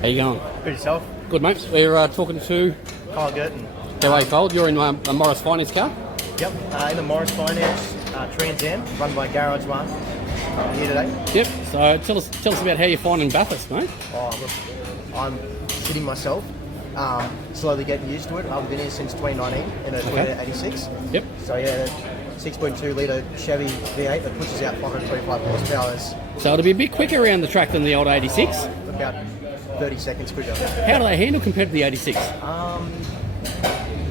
How you going? Good yourself? Good, mate. We're talking to Kyle Gurton. How are you, Kyle? You're in a Morris Finance car? Yep, in the Morris Finance Trans Am, run by Garage One, here today. Yep. So tell us about how you're finding Bathurst, mate. Oh, look, I'm kidding myself. Slowly getting used to it. I've been here since 2019 in a Toyota 86. Yep. So yeah, 6.2 litre Chevy V8 that pushes out 525 horsepower. So it'll be a bit quicker around the track than the old 86. About 30 seconds quicker. How do they handle compared to the 86?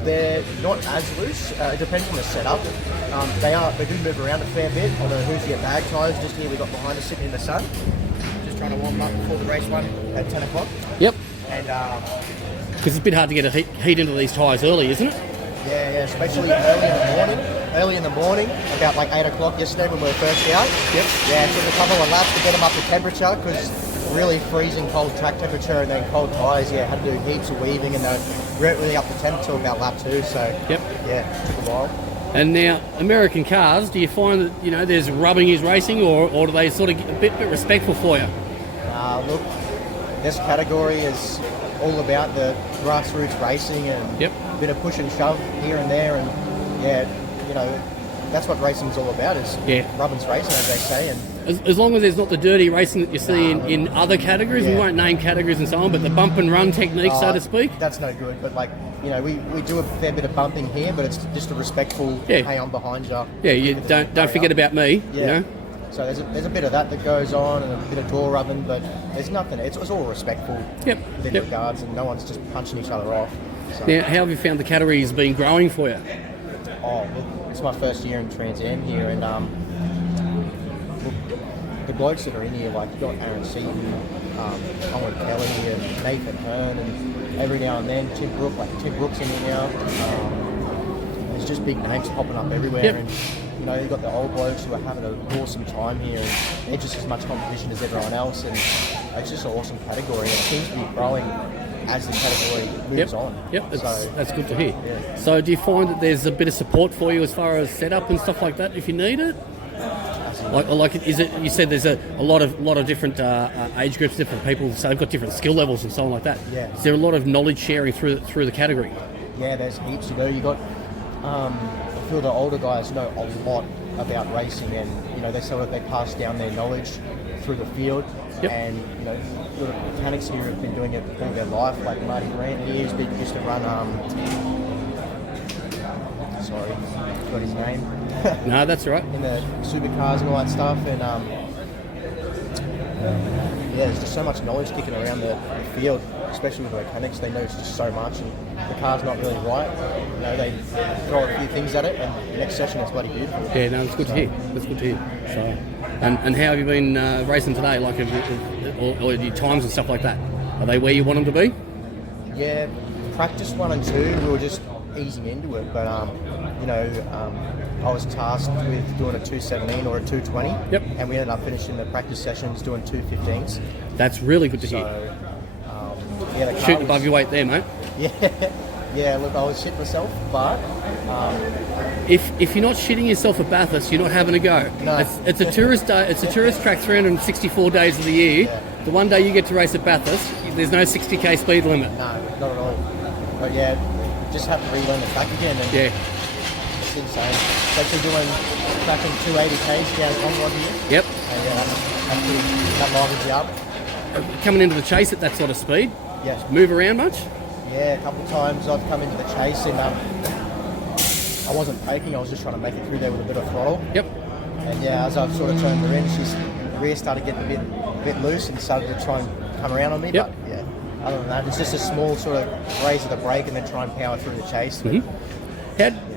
They're not as loose. It depends on the setup. They do move around a fair bit on the Who's Your Bag tyres. Just here we got behind us sitting in the sun. Just trying to warm up before the race one at 10 o'clock. Yep. And because it's a bit hard to get a heat into these tyres early, isn't it? yeah, especially early in the morning, about like 8 o'clock yesterday when we were first out. Yep. Yeah, it took a couple of laps to get them up to temperature because really freezing cold track temperature and then cold tyres. Yeah, had to do heaps of weaving and they weren't really up to temp until about lap 2. So yep. Yeah, took a while. And now, American cars, do you find that there's rubbing is racing, or do they sort of get a bit respectful for you? Look, this category is all about the grassroots racing and a bit of push and shove here and there, and that's what racing's all about, is rubbing's racing, as they say. And as long as there's not the dirty racing that you see in other categories, we won't name categories and so on, but the bump and run technique, so to speak. That's no good, but we do a fair bit of bumping here, but it's just a respectful, hey, I'm behind you. Yeah, you don't forget about me, Yeah. So there's a bit of that goes on, and a bit of door rubbing, but there's nothing. It's all respectful in regards, and no one's just punching each other off. So. Now, how have you found the category has been growing for you? Oh, look, it's my first year in Trans Am here, and look, the blokes that are in here, like you've got Aaron Seaton, Owen Kelly, and Nathan Hearn, and every now and then Tim Brooks in here now. There's just big names popping up everywhere, and you've got the old blokes who are having an awesome time here, and they're just as much competition as everyone else, and it's just an awesome category, and it seems to be growing as the category moves on. Yep, that's good to hear. Yeah. So do you find that there's a bit of support for you as far as setup and stuff like that if you need it? Is it? You said there's a lot of different age groups, different people, so they've got different skill levels and so on like that. Yeah. Is there a lot of knowledge sharing through the category? Yeah, there's heaps. You got I feel the older guys know a lot about racing, and they pass down their knowledge through the field. Yep. And the mechanics here have been doing it all their life. Like Marty Grant, he used to run. Sorry, forgot his name. No, that's all right. In the supercars and all that stuff, and there's just so much knowledge kicking around the field, especially with the mechanics. They know just so much, and the car's not really right. They throw a few things at it, and the next session it's bloody beautiful. Yeah, no, that's good to hear. That's good to hear. So, and how have you been racing today? Like, or your times and stuff like that? Are they where you want them to be? Yeah, practice 1 and 2, we were just easing into it, but I was tasked with doing a 217 or a 220. Yep. And we ended up finishing the practice sessions doing 215s. That's really good to hear. The shooting above your weight there, mate. Yeah. Look, I was shit myself, but if you're not shitting yourself at Bathurst, you're not having a go. No. It's a tourist day. It's a tourist track 364 days of the year. Yeah. The one day you get to race at Bathurst, there's no 60k speed limit. No, not at all. But just have to relearn the track again. And it's insane. Especially doing tracking 280k's down Conrod here. Yep. And that lines you up. Coming into the chase at that sort of speed. Yes. Move around much? Yeah, a couple of times I've come into the chase and I wasn't braking, I was just trying to make it through there with a bit of throttle. Yep. And as I've sort of turned her in, the rear started getting a bit loose and started to try and come around on me. Yep. But other than that, it's just a small sort of raise of the brake and then try and power through the chase. Mm-hmm.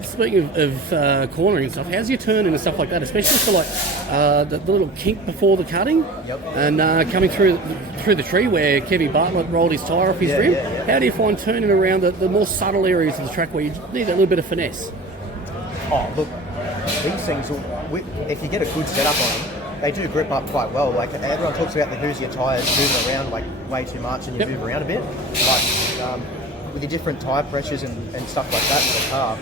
Speaking of cornering and stuff, how's your turning and stuff like that, especially for the little kink before the cutting? Yep. And coming through the tree where Kevin Bartlett rolled his tyre off his rim? Yeah. How do you find turning around the more subtle areas of the track where you need that little bit of finesse? Oh, look, these things, if you get a good setup on them, they do grip up quite well. Like, everyone talks about the Who's Your tyres moving around like way too much and you move around a bit. But with the different tyre pressures and stuff like that in the car,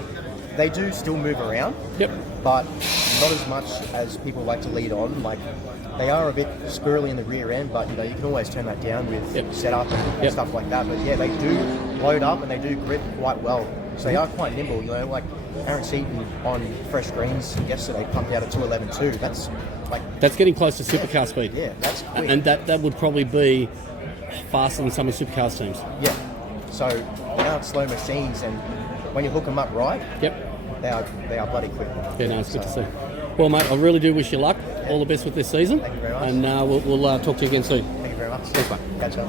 they do still move around. Yep. But not as much as people like to lead on. Like, they are a bit squirrely in the rear end, but you know, you can always turn that down with setup and stuff like that. But yeah, they do load up and they do grip quite well. So they are quite nimble. You know, like Aaron Seaton on fresh greens yesterday pumped out at 211.2. That's getting close to supercar speed. Yeah, that's quick. And that would probably be faster than some of the supercars teams. Yeah. So they aren't slow machines, and when you hook them up right, they are bloody quick. Yeah, no, it's good to see. Well, mate, I really do wish you luck. All the best with this season. Thank you very much. And we'll talk to you again soon. Thank you very much. Thanks, mate. Catch up.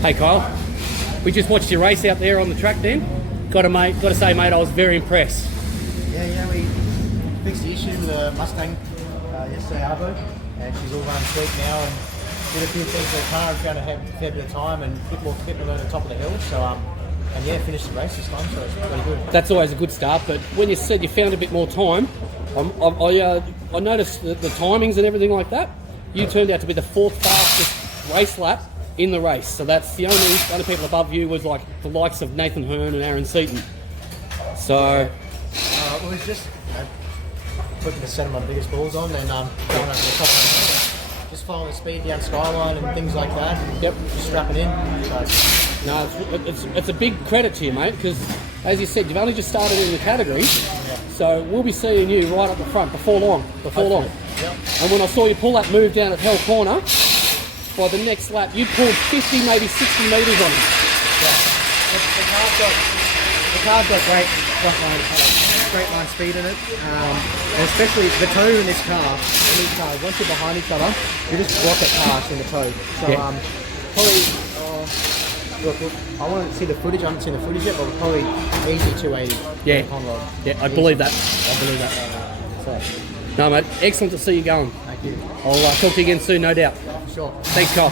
Hey, Kyle. We just watched your race out there on the track then. Got to say, mate, I was very impressed. Yeah, we fixed the issue with the Mustang yesterday, Arvo, and she's all run sweet now, and did a few things with the car and found a fair bit of time and a bit more commitment on the top of the hill. So, and yeah, finished the race this time, so it's really good. That's always a good start, but when you said you found a bit more time, I noticed the timings and everything like that. You turned out to be the 4th fastest race lap in the race, so that's the only people above you was like the likes of Nathan Hearn and Aaron Seaton. So it was just looking to set my biggest balls on and going over the top of the hill and just following the speed down Skyline and things like that. Yep. Just strapping in. So. No, it's a big credit to you, mate, because as you said, you've only just started in the category, so we'll be seeing you right up the front before long. Yep. And when I saw you pull that move down at Hell Corner, by the next lap, you pulled 50, maybe 60 metres on him. Yeah. The car's got great straight line speed in it, and especially the toe in this car. In these cars, once you're behind each other, you just rocket past in the toe. So probably, look, I want to see the footage. I haven't seen the footage yet, but probably easy 280. Yeah, I believe that. So, no, mate, excellent to see you going. Thank you. I'll talk to you again soon, no doubt. Sure. Thanks, Kyle.